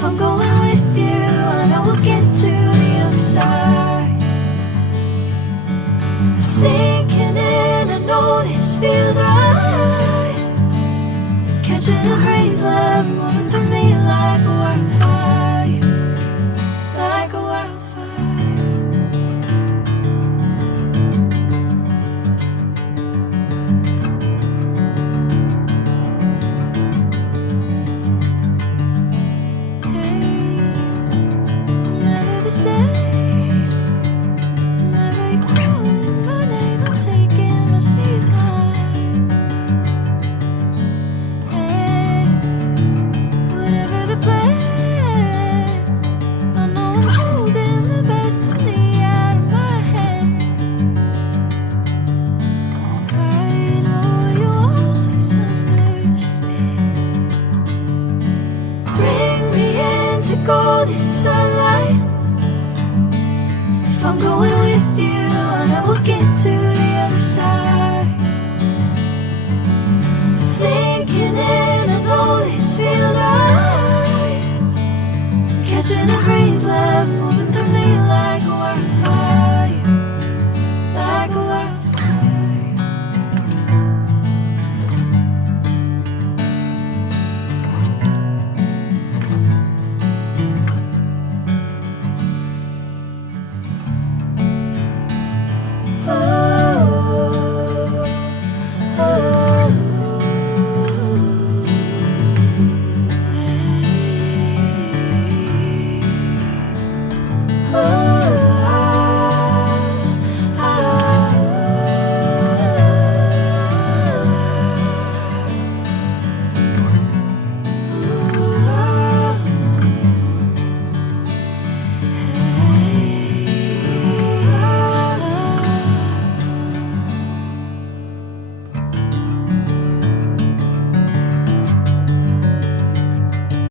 If I'm going with you, I know we'll get to the other side. Sinking in, I know this feels right. Catching a breeze, love moving through me like a wildfire, like a wildfire. Hey, I'm never the same. Whenever you're calling my name, I'm taking my sweet time. Hey, whatever the plan, I know I'm holding the best of me out of my hand. I know you always understand. Bring me into golden sunlight. If I'm going with you, I know we'll get to the other side. Sinking in, I know this feels right.